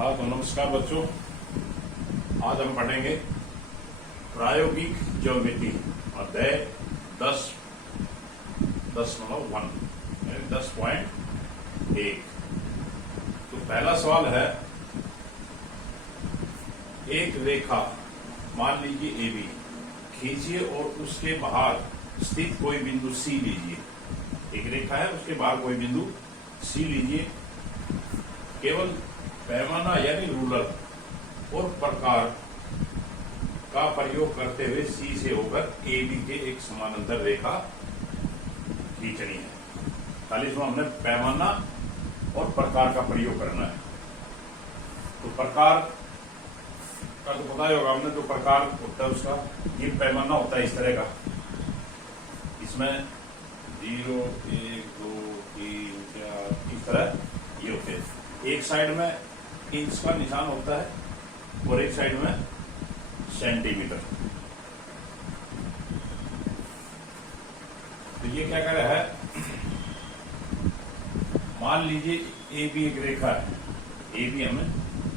हाँ तो नमस्कार बच्चों, आज हम पढ़ेंगे प्रायोगिक ज्योमेट्री अध्याय 10.1 यानी 10.1। तो पहला सवाल है, एक रेखा मान लीजिए AB खींचिए और उसके बाहर स्थित कोई बिंदु C लीजिए। एक रेखा है, उसके बाहर कोई बिंदु C लीजिए। केवल पैमाना यानी रूलर और प्रकार का प्रयोग करते हुए C से होकर AB के एक समानांतर रेखा खींचनी है। खाली इसमें हमने पैमाना और प्रकार का प्रयोग करना है। तो प्रकार का तो पता ही होगा हमने, जो प्रकार होता है उसका ये पैमाना होता है इस तरह का। इसमें 0, 1, 2, 3, 4 इस तरह ये होते हैं। एक साइड में इंच का निशान होता है और एक साइड में सेंटीमीटर। तो ये क्या कर रहा है, मान लीजिए AB एक रेखा है। AB हमें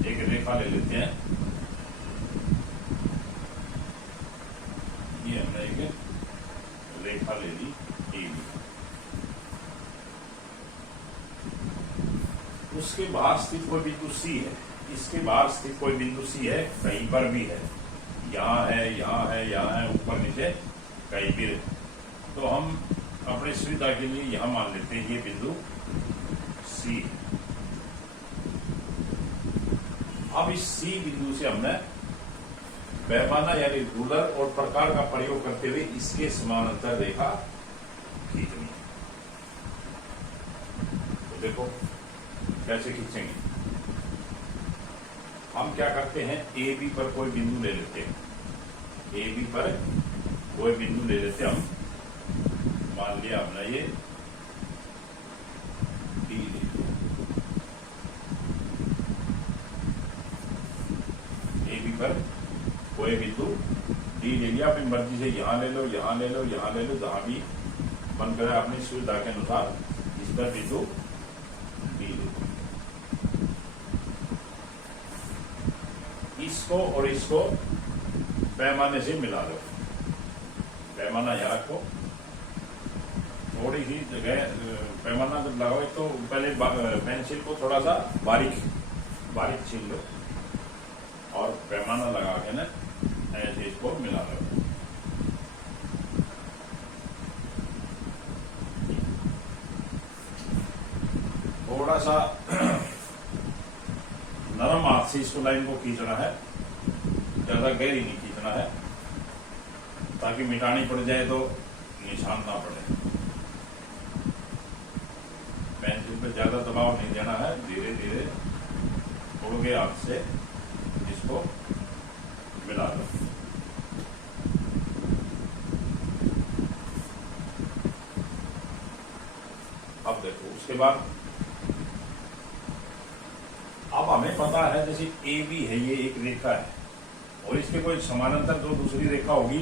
एक रेखा ले लेते हैं। ये हमने एक रेखा ले ली AB। उसके बाहर स्थित कोई बिंदु C है। इसके बाहर स्थित कोई बिंदु C है, कहीं पर भी है, यहाँ है, यहाँ है, यहाँ है, ऊपर नीचे कहीं भी है। तो हम अपनी सुविधा के लिए यहाँ मान लेते हैं ये बिंदु C। अब इस C बिंदु से हमने पैमाना यानी रूलर और प्रकार का प्रयोग करते हुए इसके समानांतर रेखा खींचनी है। तो देखो कैसे खींचेंगे। हम क्या करते हैं, AB पर कोई बिंदु ले लेते हैं। AB पर कोई बिंदु ले लेते हैं हम। मान लिया हमने ये D ले लिया। AB पर कोई बिंदु D ले लिया। अपनी मर्जी से यहाँ ले लो, यहाँ ले लो, यहाँ ले लो, जहां भी मन करे अपनी सुविधा के अनुसार इस पर बिंदु D ले लो। इसको और इसको पैमाने से मिला दो। पैमाना यहाँ को थोड़ी सी जगह पैमाना जब लगाओ तो पहले पेंसिल को थोड़ा सा बारीक छील लो और पैमाना लगा के ना ऐसे इसको मिला दो। थोड़ा सा नरम हाथ से इसको लाइन को खींचना है, ज्यादा गहरी नहीं खींचना है, ताकि मिटानी पड़ जाए तो निशान ना पड़े। पेंसिल पे ज्यादा दबाव नहीं देना है, धीरे धीरे छोड़ के हाथ से इसको मिला दो। अब देखो उसके बाद अब हमें पता है जैसे AB है, ये एक रेखा है और इसके कोई समानांतर जो दूसरी रेखा होगी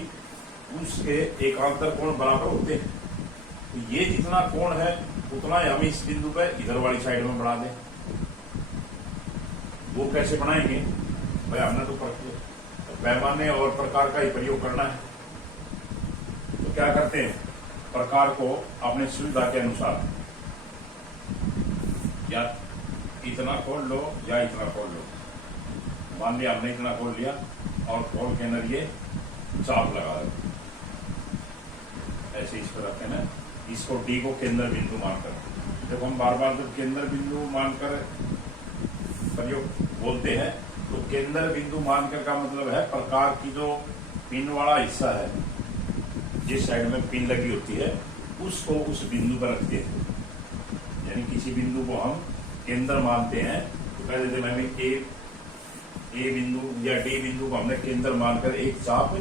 उसके एकांतर कोण बराबर होते हैं। तो ये जितना कोण है उतना ही हम इस बिंदु पे इधर वाली साइड में बढ़ा दें। वो कैसे बनाएंगे भाई, हमने तो पैमाने और प्रकार का ही प्रयोग करना है। तो क्या करते हैं, प्रकार को अपने सुविधा के अनुसार या इतना खोल लो या इतना खोल लो। मान लिया हमने इतना खोल लिया और खोल के अंदर ये चाप लगा दो। ऐसे इस पर रखते हैं। इसको D को केंद्र बिंदु मानकर, देखो हम बार बार जब केंद्र बिंदु मानकर प्रयोग बोलते हैं तो केंद्र बिंदु मानकर का मतलब है प्रकार की जो पिन वाला हिस्सा है, जिस साइड में पिन लगी होती है उसको उस बिंदु पर रखते हैं। यानी किसी बिंदु को हम केंद्र मानते हैं तो कह देते हैं ए बिंदु या D बिंदु को हमने केंद्र मानकर एक चाप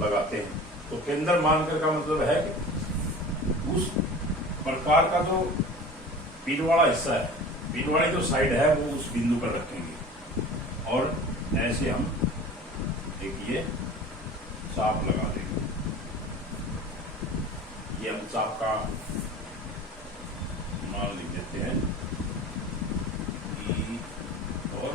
लगाते हैं। तो केंद्र मानकर का मतलब है कि उस प्रकार का जो पिन वाला हिस्सा है, पिन वाली जो साइड है वो उस बिंदु पर रखेंगे और ऐसे हम देखिए चाप लगा देंगे। ये हम चाप का मान लिख देते हैं E और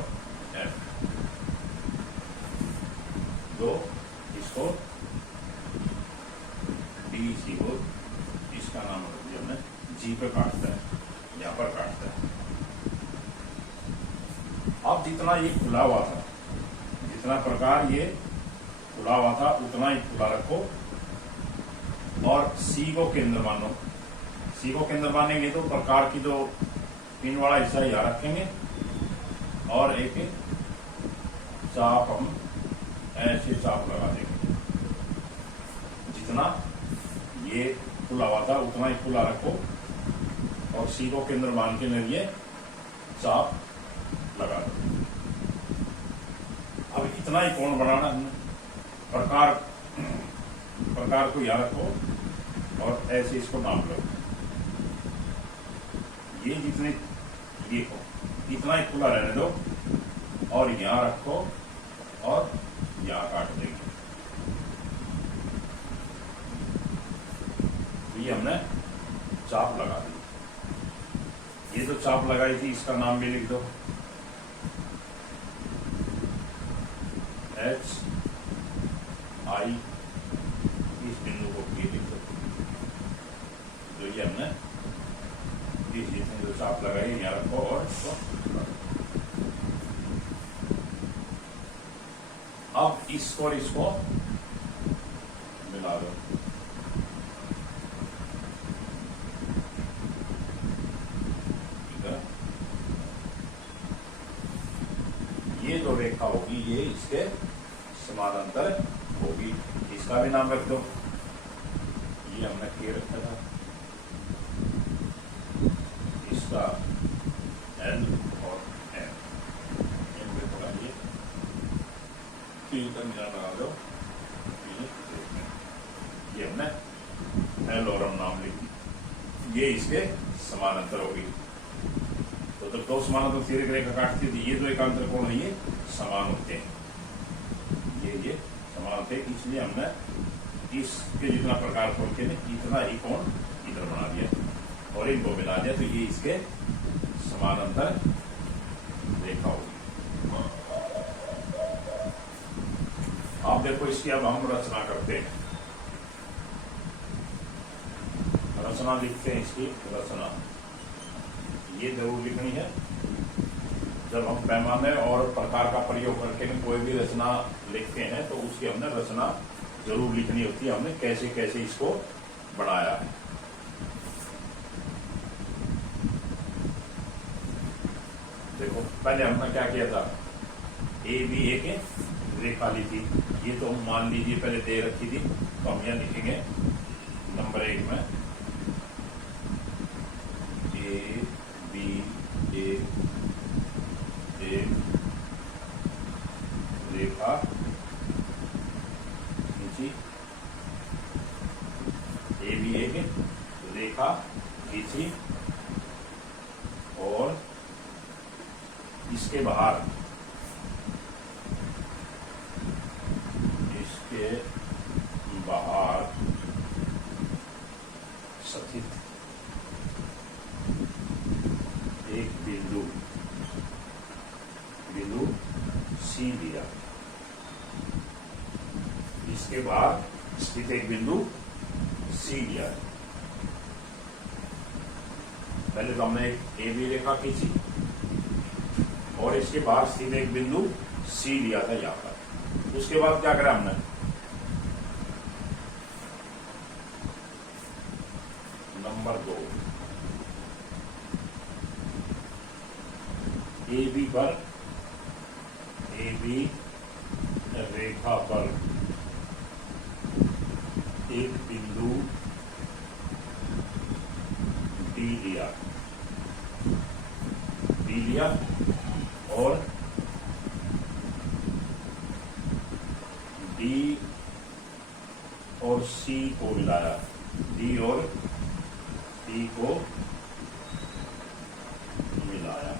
अब जितना ये खुला हुआ था, जितना प्रकार ये खुला हुआ था उतना ही खुला रखो और सी को केंद्र मानो। सी को केंद्र मानेंगे तो प्रकार की जो पिन वाला हिस्सा यहाँ रखेंगे और एक चाप हम ऐसे चाप लगा देंगे। जितना ये खुला हुआ था उतना ही खुला रखो और सी को केंद्र मान के लिए चाप लगा दो। अब इतना ही कोण बनाना है। प्रकार को यहाँ रखो और ऐसे इसको नाप लो। ये जितने ये हो इतना ही खुला रहने दो और यहाँ रखो और यहाँ काट देंगे। ये हमने चाप लगा दी। ये जो चाप लगाई थी इसका नाम भी लिख दो, HI। इस बिंदु को P लिख दो। तो ये हमने जितने जो चाप लगाई यहाँ रखो और इसको अब इसको और इसको मिला दो। ये जो रेखा होगी ये इसके समानांतर होगी। इसका भी नाम रख दो। ये हमने K रखा था, इसका L और M। इनके थोड़ा ये का निशान लगा दो। ये हमने L और M नाम लिख दी। ये इसके समानांतर होगी। तो जब दो समानांतर सीधी रेखा काटती थी ये जो एकांतर कोण है ये समान होते हैं। ये समान होते हैं, इसलिए हमने इसके जितना प्रकार खोल के इतना ही कोण इधर बना दिया और इनको मिला दिया तो ये इसके समानांतर रेखा होगी। आप देखो इसकी अब हम रचना करते हैं। रचना लिखते हैं। इसकी रचना ये जरूर लिखनी है। जब हम पैमाने और प्रकार का प्रयोग करके कोई भी रचना लिखते हैं तो उसकी हमने रचना जरूर लिखनी होती है। हमने कैसे कैसे इसको बनाया है। देखो पहले हमने क्या किया था, ए बी एक रेखा ली थी। ये तो मान लीजिए पहले दे रखी थी तो हम यहाँ लिखेंगे नंबर 1 में ए बी एक रेखा खींची। ए बी एक रेखा खींची और इसके बाहर स्थित एक बिंदु सी लिया। इसके बाद स्थित एक बिंदु सी लिया। पहले तो हमने एक ए बी रेखा खींची और इसके बाद स्थित एक बिंदु सी लिया था यहां पर। उसके बाद क्या करा हमने, नंबर 2 ए बी पर ए बी रेखा पर एक बिंदु डी लिया और डी और सी को मिलाया। डी और सी को मिलाया।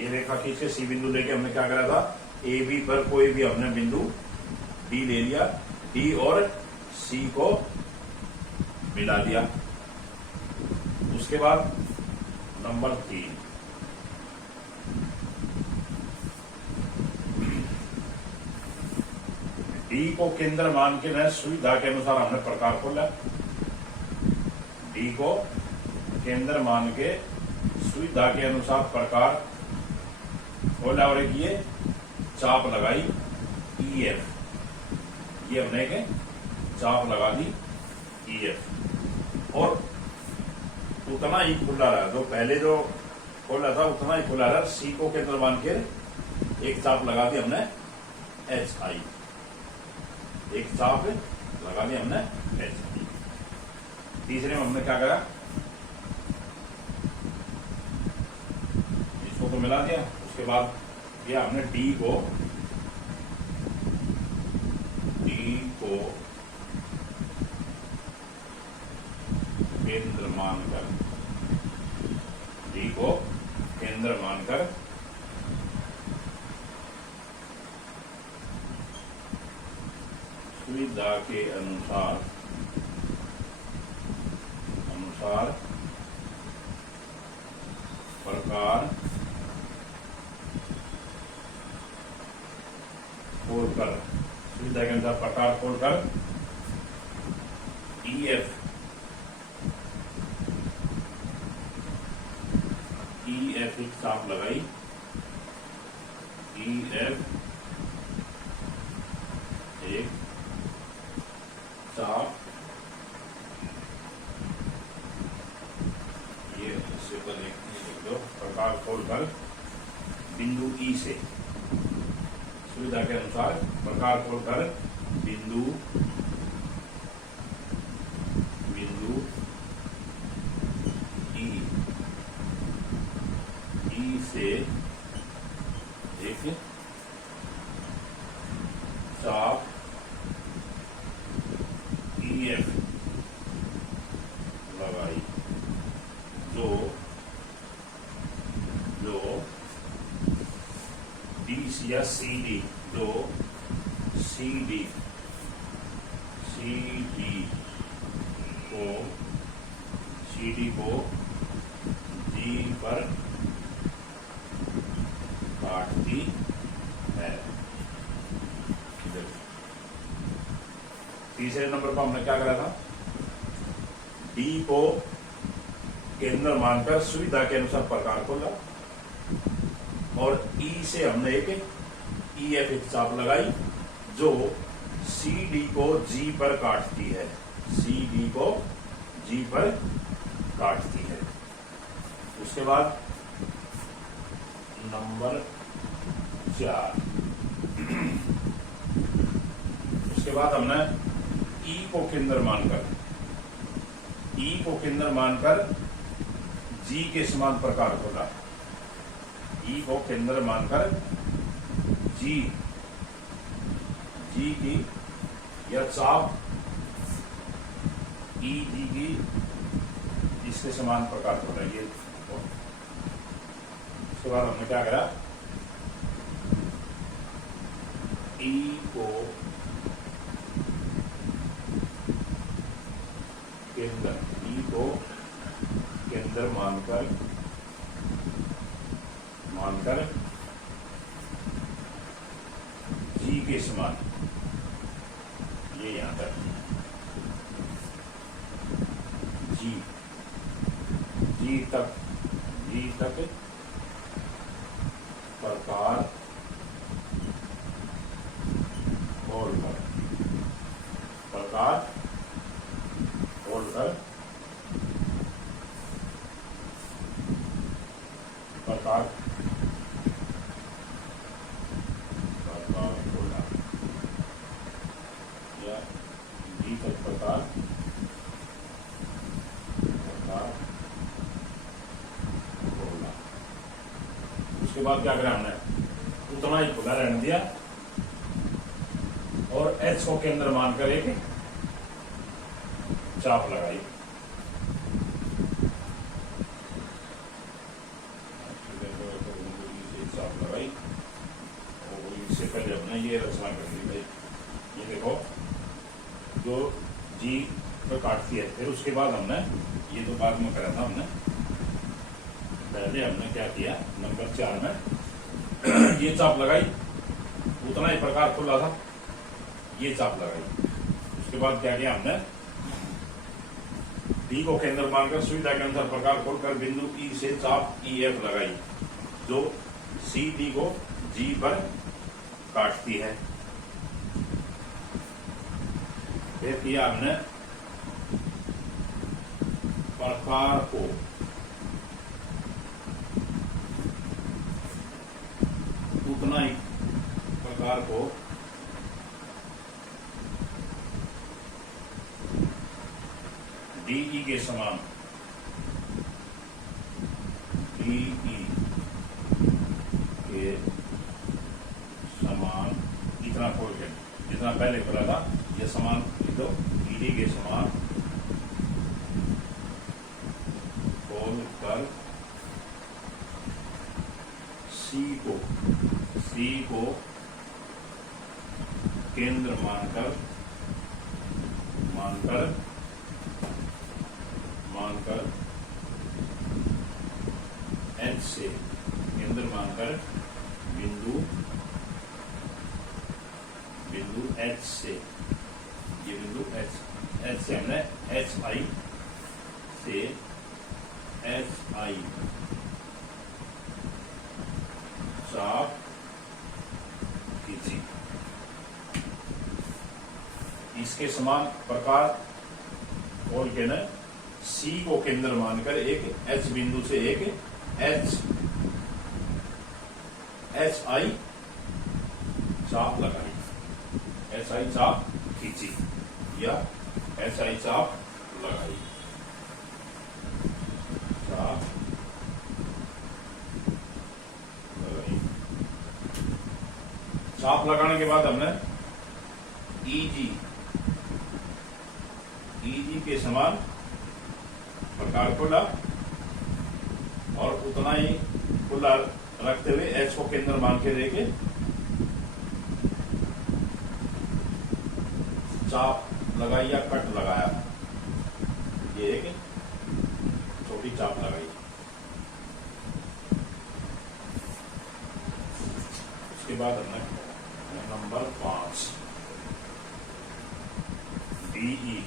ये रेखा खींचे सी बिंदु लेके हमने क्या करा था, ए बी पर कोई भी हमने बिंदु डी ले लिया, डी और सी को मिला दिया। उसके बाद नंबर 3 डी को केंद्र मान के मैं सुविधा के अनुसार हमने प्रकार खोला। डी को केंद्र मान के सुविधा के अनुसार प्रकार खोला और एक ये चाप लगाई EF, ये हमने के चाप लगा दी EF और उतना ही खुला रहा, जो पहले जो खोला था उतना ही खुला रहा। सी को केंद्र मान के एक चाप लगा दी हमने HI, एक चाप लगा दी हमने HI। तीसरे में हमने क्या करा, इसको तो मिला दिया, उसके बाद किया हमने D को केंद्र मानकर, D को केंद्र मानकर सुविधा के अनुसार प्रकार खोलकर, सुविधा के अनुसार प्रकार खोलकर EF एक चाप लगाई EF एक चाप, ये इससे पर एक लिख दो, प्रकार खोलकर बिंदु E से, सुविधा के अनुसार प्रकार खोलकर बिंदु E से एक चाप EF लगाई, जो DC या CD, जो CD को G पर काटती है। तीसरे नंबर पर हमने क्या करा था, D को केंद्र मानकर सुविधा के अनुसार प्रकार खोला और E से हमने एक EF एक चाप लगाई, जो CD को G पर काटती है, CD को G पर काटती है। उसके बाद नंबर 4, उसके बाद हमने E को केंद्र मानकर G के समान प्रकार खोला, E को केंद्र मानकर G की यह चाप EG की इसके समान प्रकार खोला। ये उसके बाद हमने क्या करा, E को केंद्र मानकर G के समान, ये यहां तक G तक प्रकार खोलकर खोलना, या G तक प्रकार खोलना। उसके बाद क्या करा हमने, उतना ही खुला रहने दिया और H को केंद्र मानकर एक चाप लगाई। चाप लगाई और इससे पहले हमने ये रचना कर दी भाई, ये देखो जो G पर काटती है। फिर उसके बाद हमने, ये तो बाद में करा था हमने, पहले हमने क्या किया, नंबर 4 में ये चाप लगाई, उतना ही प्रकार खुला था, ये चाप लगाई। उसके बाद क्या किया हमने, डी को केंद्र मानकर सुविधा के अनुसार प्रकार खोलकर बिंदु ई से चाप ई एफ लगाई, जो सी डी को जी पर काटती है। फिर किया हमने प्रकार को उतना ही प्रकार को डीई के समान, डीई के समान इतना खोल के, जितना पहले खोला था ये समान लिख दो, डीडी के समान खोल कर सी को केंद्र मानकर एच से केंद्र मानकर बिंदु एच से, ये बिंदु एच से हमने एच आई चाप खींची। इसके समान प्रकार खोल के न सी को केंद्र मानकर एक एच बिंदु से एक एच आई चाप लगाई, एच आई चाप खींची या एच आई चाप लगाई, चाप लगाई। चाप लगाने के बाद हमने ईजी के समान प्रकार खोला और उतना ही खुला रखते हुए एच को केंद्र मान के लेके चाप लगाई या कट लगाया, ये एक छोटी चाप लगाई। उसके बाद हमने नंबर 5 डीई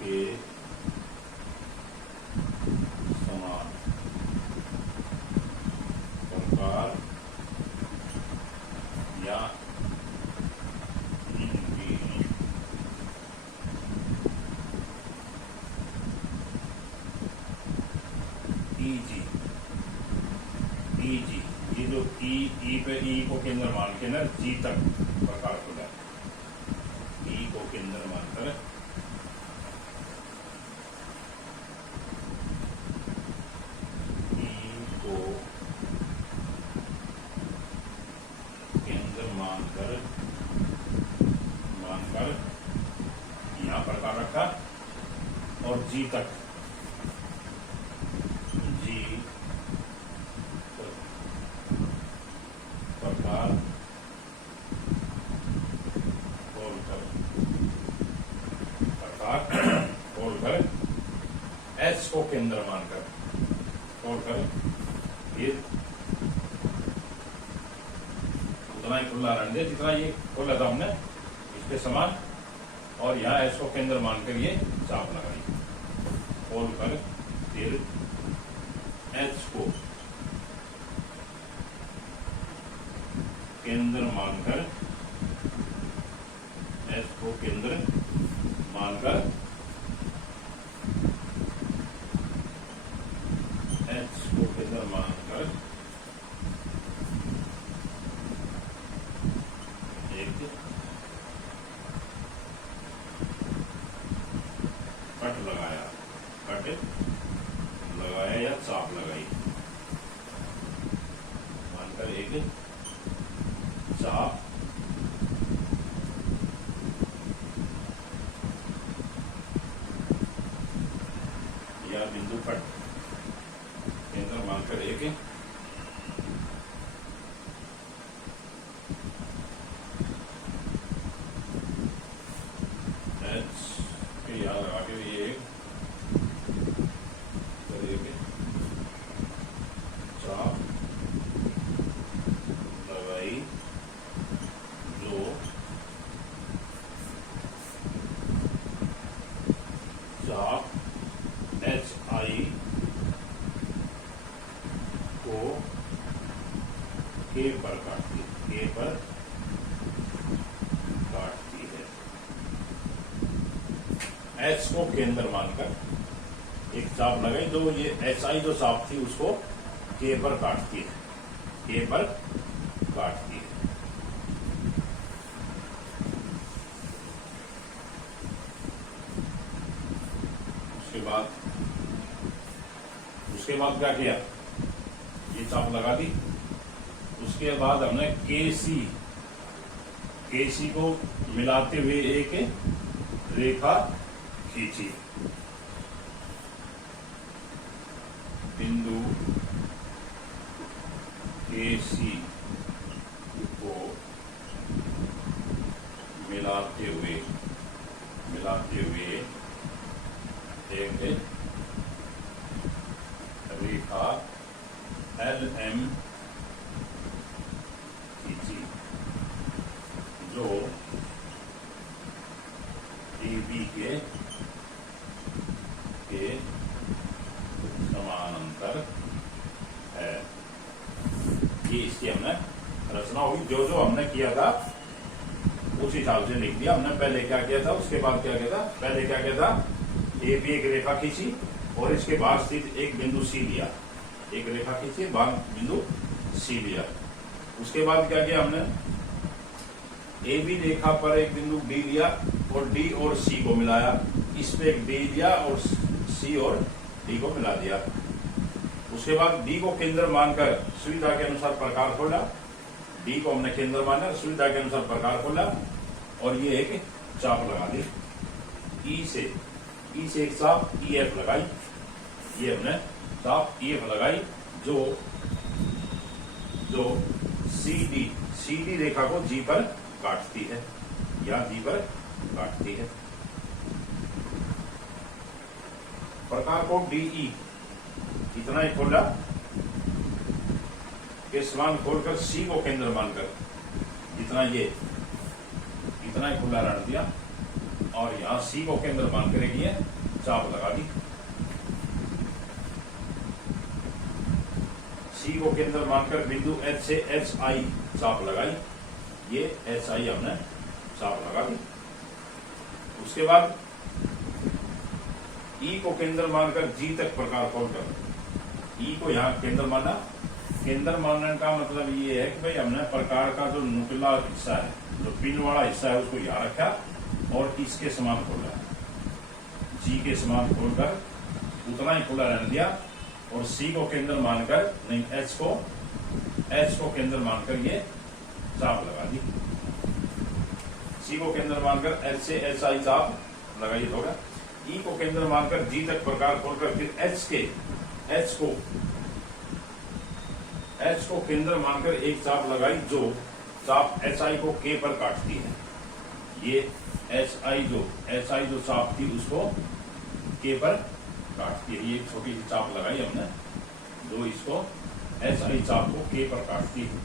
के समान प्रकार या ईजी ये जो ई पे ई को केंद्र मान के ना जी तक प्रकार खुला, ई को केंद्र मानकर मानकर यहां प्रकार रखा और जी तक, जी प्रकार खोलकर एच को केंद्र मानकर खोलकर फिर उतना ही खुला रहने दे जितना ये खोला था हमने, इसके समान, और यहाँ एच को केंद्र मानकर ये चाप लगाई, खोलकर फिर एच को केंद्र मानकर एक कट लगाया या चाप लगाई, मानकर एक चाप या बिंदु कट केंद्र मानकर एक एच के यहाँ लगा के ये एक के पर काटती है, के पर काटती है। एच को केंद्र मानकर एक चाप लगाई, जो ये एच आई जो चाप थी उसको के पर काटती है, के पर काटती है। उसके बाद क्या किया, ये चाप लगा दी। उसके बाद हमने के सी को मिलाते हुए एक रेखा खींची, बिंदु के सी को मिलाते हुए एक रेखा एल एम खींची, जो ए बी के समानांतर है। ये इसकी हमने रचना होगी, जो हमने किया था उस हिसाब से लिख दिया हमने। पहले क्या किया था, उसके बाद क्या किया था। पहले क्या किया था, ए बी एक रेखा खींची और इसके बाद स्थित एक बिंदु सी लिया, एक रेखा खींची बाद बिंदु सी लिया। उसके बाद क्या किया हमने, ए बी रेखा पर एक बिंदु डी लिया और डी और सी को मिलाया, इस पे एक डी लिया और सी और डी को मिला दिया। उसके बाद डी को केंद्र मानकर सुविधा के अनुसार प्रकार खोला, डी को हमने केंद्र माना, सुविधा के अनुसार प्रकार खोला और ये एक चाप लगा दी। ई से एक चाप ई एफ लगाई, ये हमने चाप ई एफ लगाई, जो सी डी रेखा को जी पर काटती है, या जी पर काटती है। प्रकार को डीई इतना ही खोला, के समान खोलकर सी को केंद्र मानकर इतना ही खुला रख दिया और यहां सी को केंद्र मानकर एक ये चाप लगा दी। सी को केंद्र मानकर बिंदु एच से एच आई चाप लगाई, ये एच आई हमने चाप लगा दी। उसके बाद ई को केंद्र मानकर जी तक प्रकार खोलकर, ई को यहाँ केंद्र माना। केंद्र मानने का मतलब ये है कि भाई हमने प्रकार का जो नुकीला हिस्सा है, जो पिन वाला हिस्सा है, उसको यहाँ रखा और इसके समान खोला, जी के समान खोलकर उतना ही खुला रहने दिया और सी को केंद्र मानकर, नहीं एच को केंद्र मानकर ये चाप लगा दी। सी को केंद्र मानकर एच से एच आई चाप लगाई होगा। ई को केंद्र मानकर जी तक प्रकार खोलकर फिर एच को केंद्र मानकर एक चाप लगाई, जो चाप एच आई को के पर काटती है। ये एच आई जो चाप थी उसको के पर काटती है। ये छोटी सी चाप लगाई हमने, जो इसको एच आई चाप को के पर काटती है।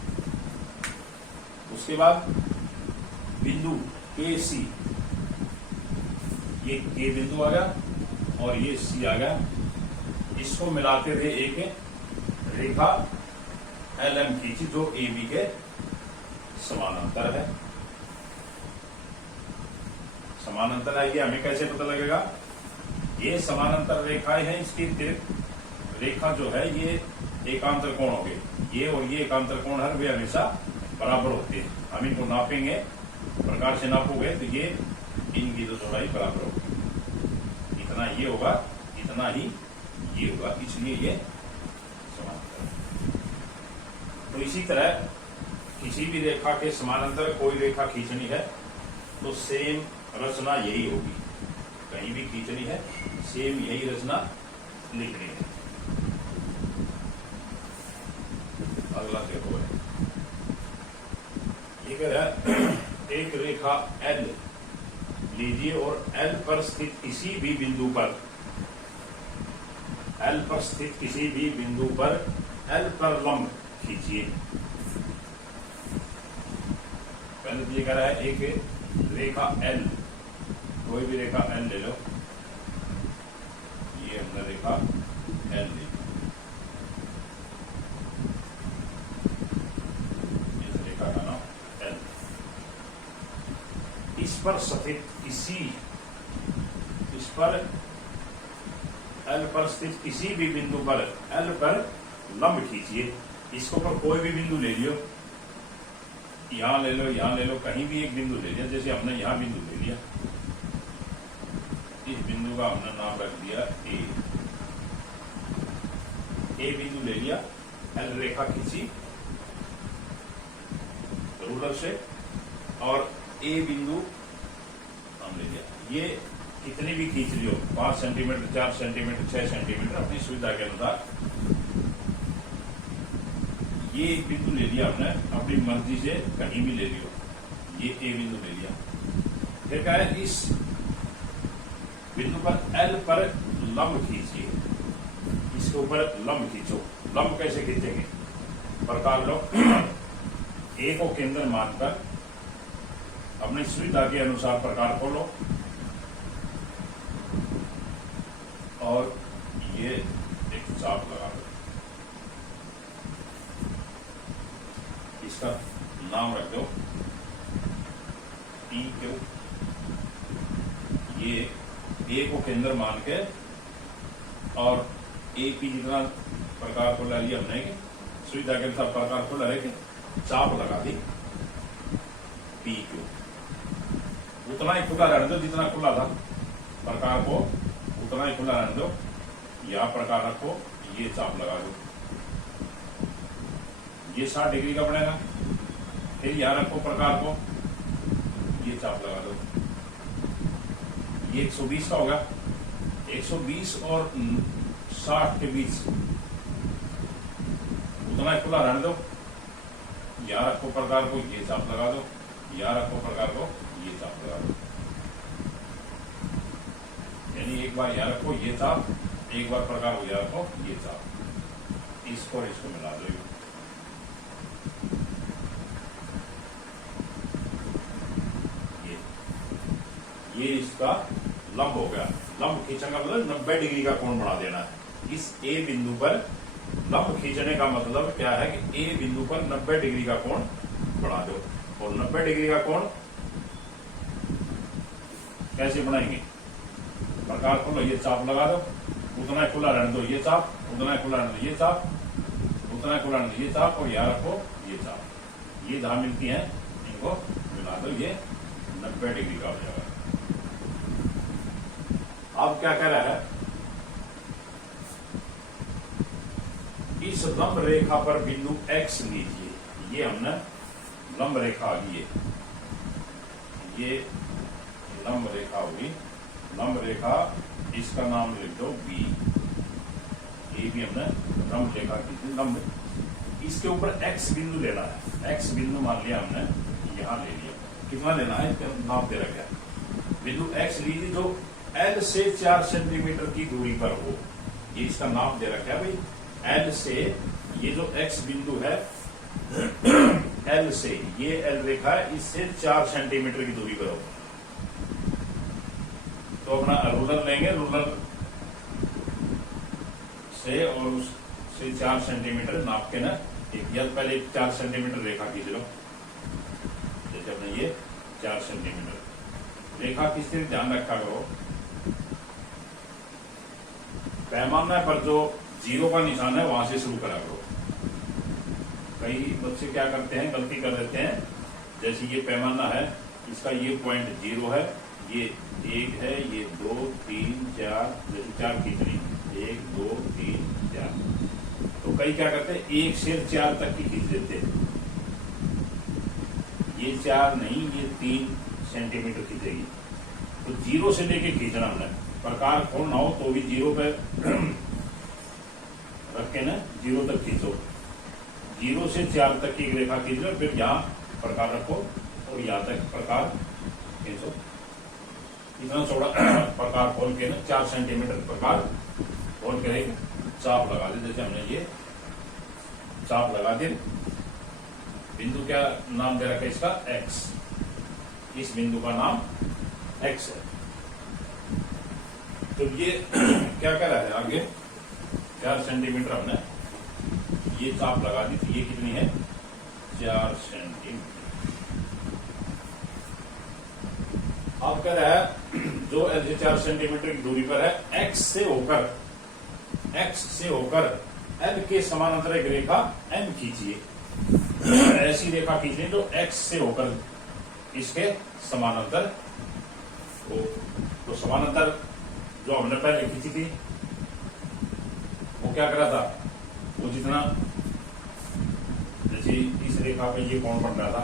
उसके बाद बिंदु के सी, ये के बिंदु आ गया और ये सी आ गया, इसको मिलाते हुए एक रेखा एल एम खींची, जो ए बी के समानांतर है। समानांतर है, ये हमें कैसे पता लगेगा, ये समानांतर रेखाएं हैं। इसकी रेखा जो है ये एकांतर कोण हो गए, ये और ये एकांतर कोण है, वे हमेशा बराबर होते हैं। हम इनको नापेंगे, प्रकार से नापोगे तो ये इनकी तो चौड़ाई बराबर होगी, इतना ये होगा, इतना ही ये होगा, इसलिए ये समानांतर। तो इसी तरह किसी भी रेखा के समानांतर कोई रेखा खींचनी है तो सेम रचना यही होगी, कहीं भी खींचनी है सेम यही रचना लिखनी है। अगला देखो, ये कह रहा है एक रेखा L लीजिए और L पर स्थित किसी भी बिंदु पर, L पर स्थित किसी भी बिंदु पर L पर लंब खींचिए। पहले तो ये कह रहा है एक रेखा L, कोई भी रेखा L ले लो, ये हमने रेखा L ली। पर स्थित इस पर L पर स्थित किसी भी बिंदु पर L पर लंब खींचिए। इसके ऊपर कोई भी बिंदु ले लियो, यहां ले लो, यहां ले लो, कहीं भी एक बिंदु ले लिया। जैसे हमने यहां बिंदु ले लिया, इस बिंदु का हमने नाम रख दिया ए बिंदु ले लिया, L रेखा खींची रूलर से और ए बिंदु हम ले लिया। ये कितनी भी खींच लियो, 5 सेंटीमीटर, 4 सेंटीमीटर, 6 सेंटीमीटर, अपनी सुविधा के अनुसार। ये एक बिंदु ले लिया हमने, अपनी मर्जी से कहीं भी ले लियो। ये ए बिंदु ले लिया। फिर क्या है, इस बिंदु पर L पर लंब खींचिए। इसके ऊपर लंब खींचो। लंब कैसे खींचेंगे? प्रकार लो, ए को केंद्र मानकर अपनी सुविधा के अनुसार प्रकार को लो और ये एक चाप लगा दो। इसका नाम रख दो PQ। ये ए को केंद्र मान के और ए की जितना प्रकार को ला लिया हमने, सुविधा के अनुसार प्रकार को लगा के चाप लगा दी PQ। उतना ही खुला रहने दो जितना खुला था, प्रकार को उतना ही खुला रहने दो। यह प्रकार रखो, ये चाप लगा दो, ये 60 डिग्री का बनेगा। फिर यहां रखो प्रकार को, ये चाप लगा दो, ये 120 का होगा। 120 और 60 के बीच उतना ही खुला रहने दो। यहां रखो प्रकार को, ये चाप लगा दो, यहां रखो प्रकार को, ये चाप लगा दो। यानी एक बार यहां रखो ये चाप, एक बार प्रकार को यहां रखो ये चाप, इसको और इसको मिला दो। ये इसका लंब हो गया। लंब खींचने का मतलब 90 डिग्री का कोण बना देना है। इस ए बिंदु पर लंब खींचने का मतलब क्या है कि ए बिंदु पर 90 डिग्री का कोण बना दो। और 90 डिग्री का कोण कैसे बनाएंगे? प्रकार को लो, ये चाप लगा दो, उतना खुला रहने दो, ये चाप, उतना खुला रहने दो, ये चाप, उतना खुला रहने दो, ये चाप, और यहाँ रखो ये चाप। ये जहां मिलती है इनको मिला दो, ये 90 डिग्री का हो जाएगा। अब क्या कह रहा है, इस लंब रेखा पर बिंदु X लीजिए। ये हमने लंब रेखा आ गई है, ये लंब रेखा होगी। लंब रेखा, इसका नाम लिख दो B। ये भी हमने लंब रेखा की थी, लंब। इसके ऊपर X बिंदु लेना है। X बिंदु मान लिया हमने, यहां ले लिया। कितना लेना है नाप दे रखा है। बिंदु X लीजिए जो L से 4 सेंटीमीटर की दूरी पर हो। ये इसका नाप दे रखा है भाई। L से, ये जो X बिंदु है L से, ये L रेखा है, इससे 4 सेंटीमीटर की दूरी पर हो। तो अपना रूलर लेंगे, रूलर से और उससे 4 सेंटीमीटर नाप के ना, या पहले 4 सेंटीमीटर रेखा खींच लो। जैसे अपने ये 4 सेंटीमीटर रेखा खींचते ध्यान रखा करो, पैमाने पर जो 0 का निशान है वहां से शुरू करा करो। कई बच्चे क्या करते हैं, गलती कर देते हैं। जैसे ये पैमाना है, इसका ये पॉइंट 0 है, ये 1 है, ये 2 3 4, जैसे 4 खींचनी, 1 2 3 4। तो कई क्या करते हैं, 1 से 4 तक की खींच देते हैं। ये 4 नहीं, ये 3 सेंटीमीटर खींचेगी। तो 0 से लेके खींचना हमने, प्रकार खोल ना हो तो भी 0 पे रख के ना 0 तक खींचो। 0 से 4 तक की रेखा खींच लो, फिर यहाँ प्रकार रखो और यहाँ तक प्रकार खींचो। इतना चौड़ा प्रकार खोल के ना 4 सेंटीमीटर प्रकार खोल के चाप लगा दे। जैसे हमने ये चाप लगा दे। बिंदु क्या नाम दे रखा है इसका? X। इस बिंदु का नाम X है। तो ये क्या कह रहा है आगे, 4 सेंटीमीटर हमने ये चाप लगा दी थी। ये कितनी है? 4 सेंटीमीटर। कह रहा है जो एल से 4 सेंटीमीटर की दूरी पर है एक्स से होकर एल के समानांतर एक रेखा एम खींचिए। ऐसी रेखा खींचनी जो एक्स से होकर इसके समानांतर हो। तो समानांतर जो हमने पहले खींची थी वो क्या करा था, वो जितना जैसे इस रेखा पे ये कोण बन रहा था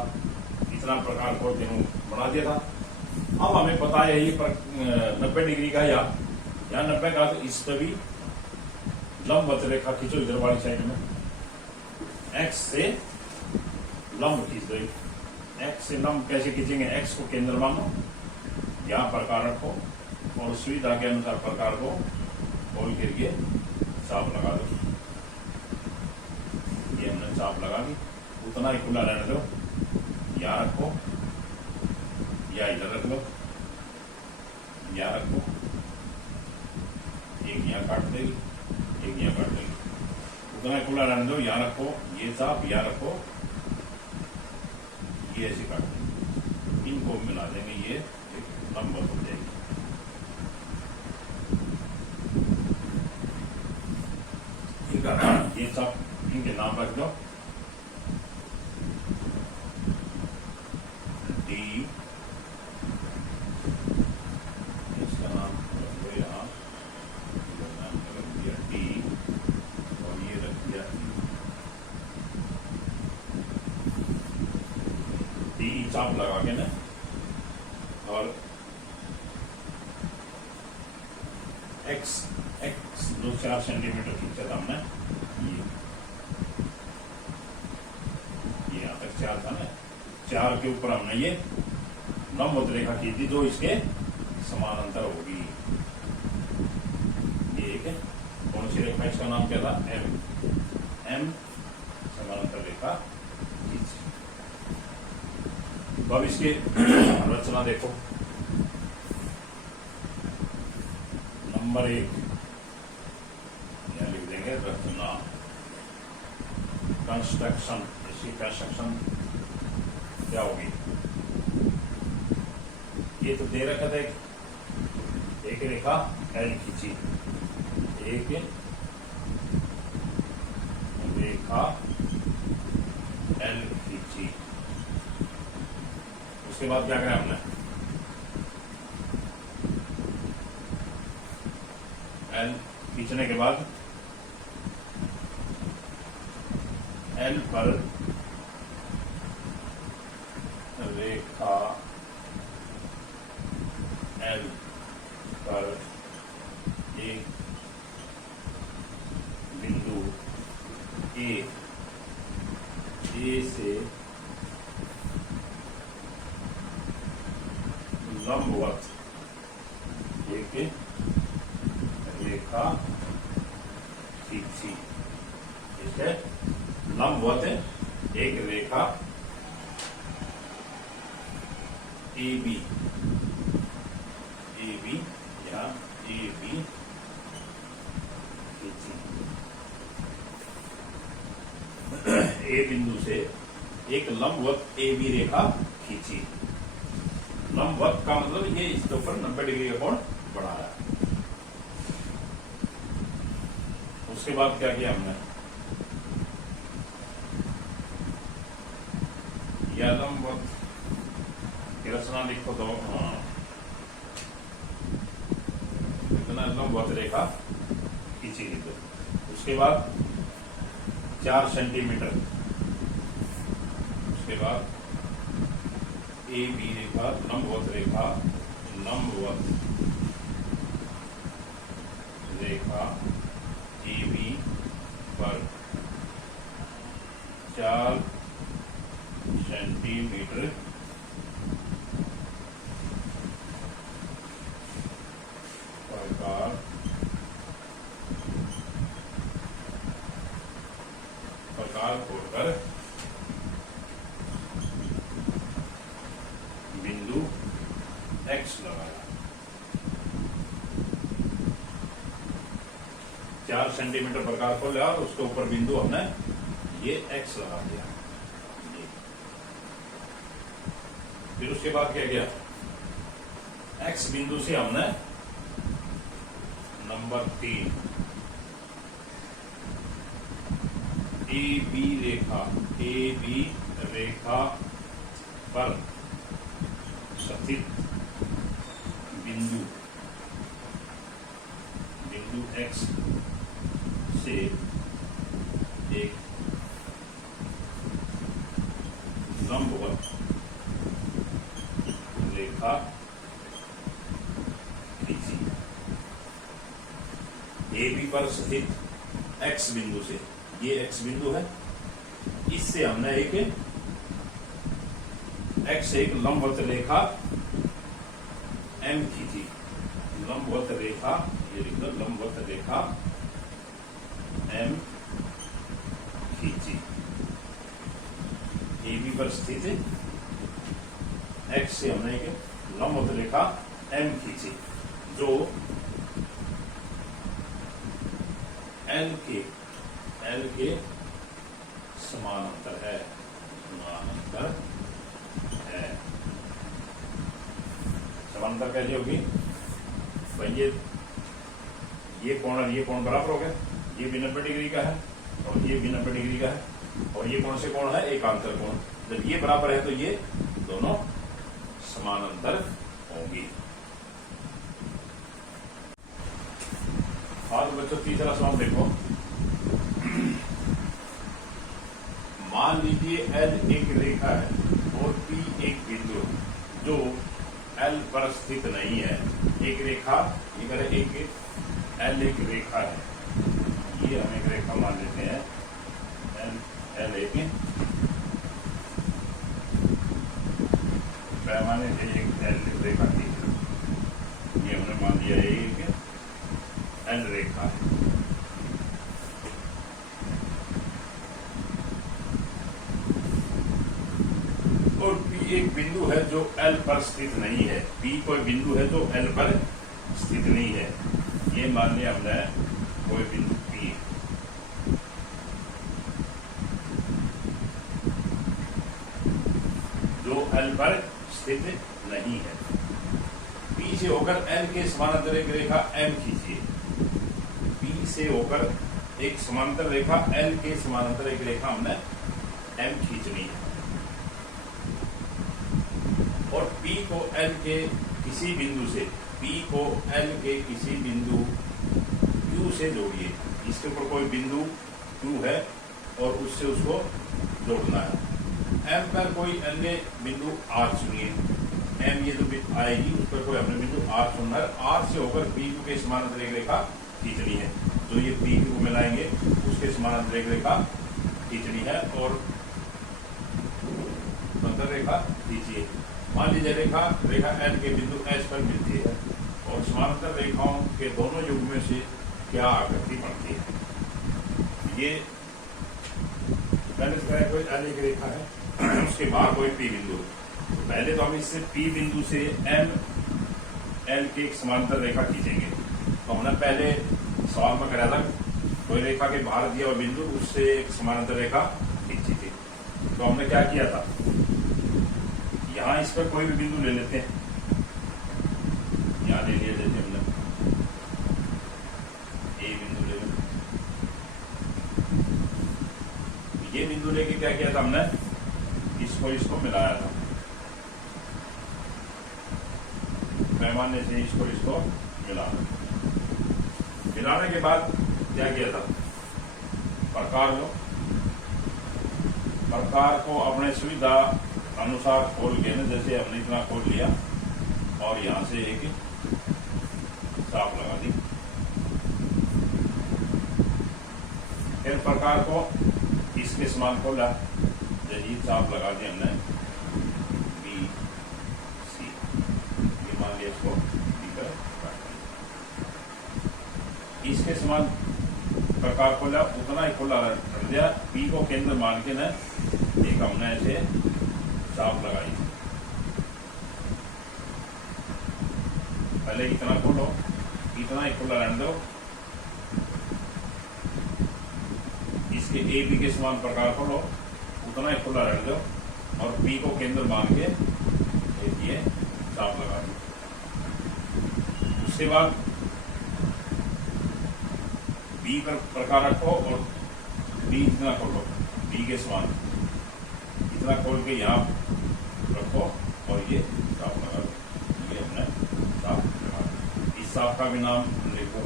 इतना प्रकार को बना दिया था। अब हमें पता है ये 90 डिग्री का या 90 का, तो इस पे भी लंबवत रेखा खींचो इधर वाली साइड में, एक्स से लंब खींच दो। एक्स से लंब कैसे खींचेंगे, एक्स को केंद्र मानो, यहाँ प्रकार रखो और सुविधा के अनुसार प्रकार को खोल करके चाप लगा दो। ये हमने चाप लगा दी, उतना ही खुला रहने दो, यहाँ रखो या इधर रख लो, यहाँ रखो, एक यहाँ काट देगी एक यहाँ काट देगी, उतना ही खुला रहने दो, यहाँ रखो, ये चाप यहाँ रखो, ये ऐसे काट देंगे, इनको मिला देंगे, ये एक लंबवत हो जाएगी। ये चाप इनके नाम रख दो, डी, इसका नाम रख दो यहाँ, नाम रख दिया डी और ये रख दिया डी, चाप लगा के ना, और एक्स जो 4 सेंटीमीटर खींचा था हमने, ये यहाँ तक 4 था ना, 4 के ऊपर हमने ये लंबवत रेखा खींची जो इसके समानांतर होगी। ये एक कौन सी रेखा, इसका नाम क्या था, एम समानांतर रेखा खींची। अब इसके रचना देखो, नंबर 1 लिख देंगे रचना, कंस्ट्रक्शन। इसकी कंस्ट्रक्शन क्या होगी, ये तो दे रखा था एक रेखा एल खींची, एक रेखा एल खींची, उसके बाद क्या करें हमने, एल खींचने के बाद एल पर रेखा एल पर एक बिंदु ए से लंबवत एक रेखा खींची। इसके लंबवत एक रेखा ए बी, यहाँ ए बी खींची। ए बिंदु से एक लंबवत ए बी रेखा खींची। लंबवत का मतलब ये इसके ऊपर 90 डिग्री का कोण बढ़ा रहा है। उसके बाद क्या किया हमने, यह लंबवत की रचना लिखो तो, इतना लंबवत रेखा खींची लिख दो। उसके बाद 4 सेंटीमीटर, उसके बाद ए बी रेखा, लंबवत रेखा ए बी पर 4 सेंटीमीटर प्रकार खोलकर बिंदु एक्स लगाया। 4 सेंटीमीटर प्रकार खोल लिया और उसके ऊपर बिंदु हमने ये एक्स लगा दिया। फिर उसके बाद क्या किया, एक्स बिंदु से हमने नंबर 3 ए बी रेखा पर स्थित बिंदु एक्स से एक लंबवत रेखा खींची। ए बी पर स्थित एक्स बिंदु से, ये एक्स बिंदु है, इससे हमने एक लंबवत रेखा एम खींची। लंबवत रेखा, ये लिख लो, लंबवत रेखा एम खींची। ए बी पर स्थित एक्स से हमने एक लंबवत रेखा एम खींची जो एल के समानांतर है। समानांतर कैसे होगी भाई? ये कोण और ये कोण बराबर हो गया, ये भी 90 डिग्री का है और ये भी 90 डिग्री का है, और ये कौन से कोण है? एकांतर कोण। जब ये बराबर है तो ये दोनों समानांतर होंगी। आज बच्चों तीसरा सवाल देखो। मान लीजिए एल एक रेखा है और पी एक बिंदु जो एल पर स्थित नहीं है। एक रेखा, ये करें एक एल एक रेखा है, ये हम एक रेखा मान लेते हैं एल एक पैमाने से एक एल रेखा थी, ये हमने मान लिया एक एल रेखा है। और पी एक बिंदु है जो एल पर स्थित नहीं है। पी कोई बिंदु है जो एल पर स्थित नहीं है, ये मान लिया हमने कोई बिंदु पी। जो एल पर स्थित नहीं है। पी से होकर एल के समानांतर एक रेखा एम खींचिए। पी से होकर एक समानांतर रेखा एल के समानांतर एक रेखा हमने एम खींचनी है। और पी को एल के किसी बिंदु से, पी को एल के किसी बिंदु क्यू से जोड़िए। इसके ऊपर कोई बिंदु क्यू है और उससे उसको जोड़ना है। एम पर कोई अन्य बिंदु आर चुनिए। एम ये जो आएगी उस पर कोई हमने बिंदु आर चुनना है। आर से होकर पी क्यू के समानांतर एक रेखा खींचनी है। जो ये पी क्यू को मिलाएंगे उसके समानांतर एक रेखा खींचनी है और समानांतर रेखा खींचिए। मान लीजिए रेखा एल के बिंदु एच पर मिलती है और समानांतर रेखाओं के दोनों युग्मों से क्या आकृति बनती है। ये पहले कोई एल एक रेखा है, उसके बाहर कोई पी बिंदु है। तो पहले तो हम इससे पी बिंदु से एम एल के एक समानांतर रेखा खींचेंगे। तो हमने पहले सवाल में कराया था, कोई रेखा के बाहर दिया हुआ बिंदु उससे एक समानांतर रेखा खींची थी। तो हमने क्या किया था, यहाँ इस पर कोई भी बिंदु ले लेते हैं। यहाँ ले लिया जैसे हमने ए बिंदु ले लिया। ये बिंदु लेके क्या किया था हमने, इसको मिलाया था पैमाने से, इसको मिलाने के बाद क्या किया था, प्रकार को अपने सुविधा अनुसार खोल के ना, जैसे हमने इतना खोल लिया और यहाँ से एक चाप लगा दी। फिर प्रकार को इसके समान खोला, जैसे चाप लगा दी हमने बी सी, ये मान लिया इसको इसके समान प्रकार खोला, उतना ही खोला रख दिया। पी को केंद्र मान के ना एक हमने ऐसे चाप लगाई। पहले इतना खोलो, इतना ही खुला रहने दो। इसके ए बी के समान प्रकार खोलो, उतना ही खुला रहने दो और बी को केंद्र मान के ये चाप लगा दो। उसके बाद बी पर प्रकार रखो और बी इतना खोलो, बी के समान इतना खोल के यहाँ रखो और ये साफ लगा दो। ये हमने साफ लगा दो। इस साफ का भी नाम लिखो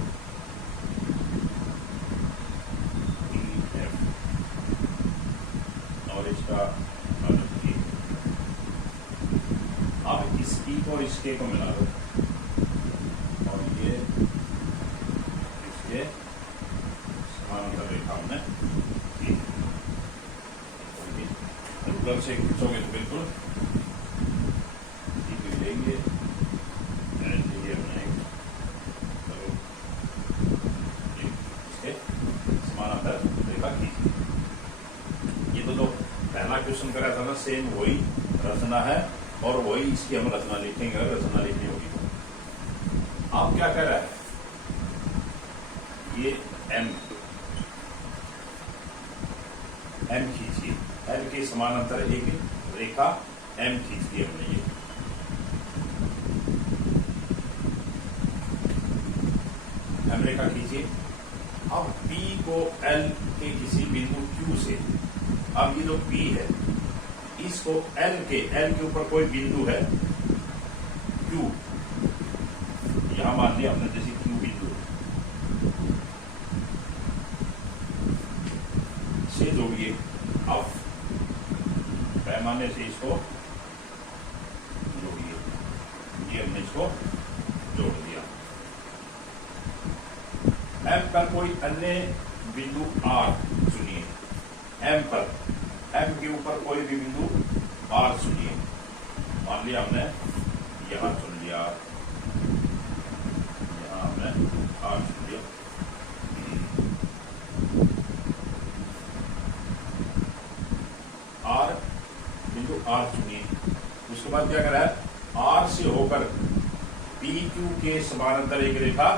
EF और इसका आप इस ई को और इसके को मिला दो और ये इसके समानांतर रेखा हमने रूलर से खींचोगे तो बिल्कुल लेंगे इसके समानांतर रेखा खींच। ये तो पहला क्वेश्चन करा था ना, सेम वही रचना है और वही इसकी हम रचना लिखेंगे अगर रचना लिखनी होगी तो। आप क्या कर रहा है, ये एम खींचिए, एल के समानांतर एक रेखा एम खींच दी हमने। ये एम रेखा खींचिए। अब बी को एल के किसी बिंदु क्यू से, अब ये जो बी है इसको एल के ऊपर कोई बिंदु है क्यू, यहां मान लिया हमने जैसे क्यू बिंदु से जोड़िए। अब पैमाने से इसको जोड़िए, ये हमने इसको जोड़ दिया। एम पर कोई अन्य बिंदु आर चुनिए, एम पर एम के ऊपर कोई भी बिंदु आर चुनिए। मान लिया हमने यहां चुन लिया, यहां हमने आर चुन लिया। आर बिंदु आर चुनिए। उसके बाद क्या करा है, आर से होकर पी क्यू के समानांतर एक रेखा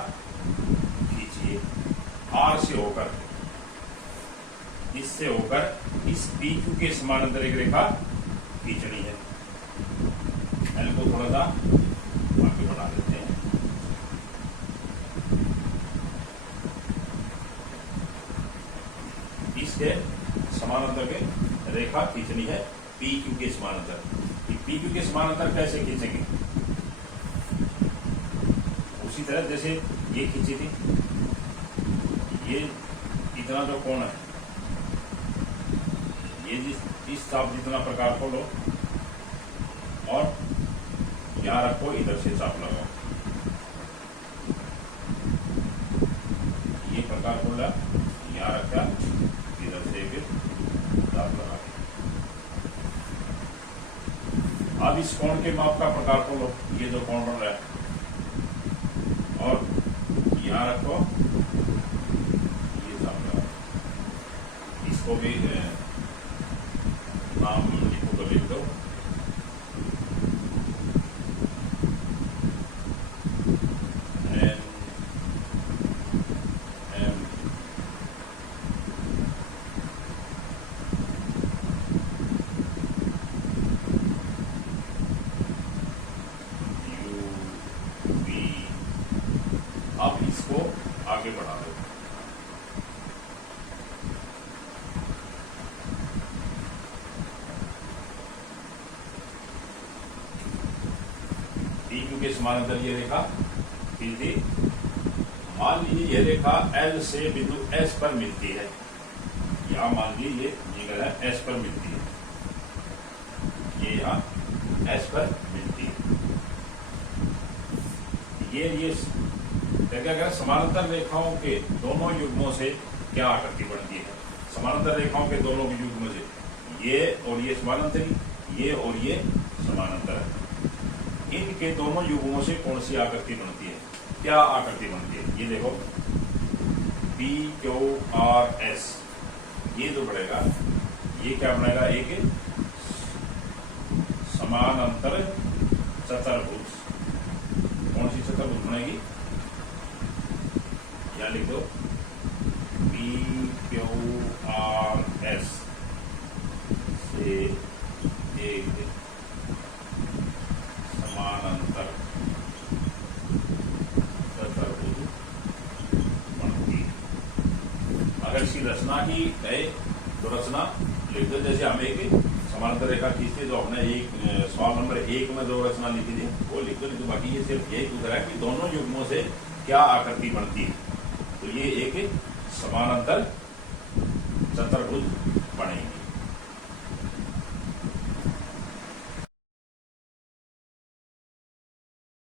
खींचिए। आर से होकर, इससे होकर इस पी क्यू के समानांतर एक रेखा खींचनी है। एल को थोड़ा सा आगे बढ़ा देते हैं। इसके समानांतर के रेखा खींचनी है पी क्यू के समानांतर। पी क्यू के समानांतर कैसे खींचेंगे, उसी तरह जैसे ये खींची थी, ये इतना जो कोण है, ये इस चाप जितना प्रकार को लो और यहां रखो, इधर से चाप लगाओ। ये प्रकार को ला, यहां रखा, इधर से फिर चाप लगा। अब इस कोण के माप का प्रकार को लो, ये जो कोण बन रहा है, और यहां रखो, ये चाप लगाओ। इसको भी नाम लिखो तो लिख दो, अब इसको आगे बढ़ा दो। PQ के समानांतर ये रेखा खींची। मान लीजिए ये रेखा L से बिंदु S पर मिलती है। यहां मान लीजिए ये है S पर मिलती है, ये यहां S पर मिलती है। ये क्या करें, समानांतर रेखाओं के दोनों युग्मों से क्या आकृति बनती है। समानांतर रेखाओं के दोनों युग्मों से ये और ये समानांतरी, ये और ये समानांतर है। इनके दोनों युग्मों से कौन सी आकृति बनती है, क्या आकृति बनती है, ये देखो पी क्यू आर एस। ये जो बढ़ेगा ये क्या बनेगा, एक समानांतर चतुर्भुज। कौन सी चतुर्भुज बनेगी, या लिख दो पी क्यू आर एस से एक समानांतर रचना लिख दो। जैसे हम एक समानांतर रेखा खींचते जो हमने एक सवाल नंबर 1 में जो रचना लिखी थी वो लिख दो। नहीं तो बाकी ये सिर्फ यही पूछ रहा है कि दोनों युग्मों से क्या आकृति बनती है। तो ये एक समानांतर चतुर्भुज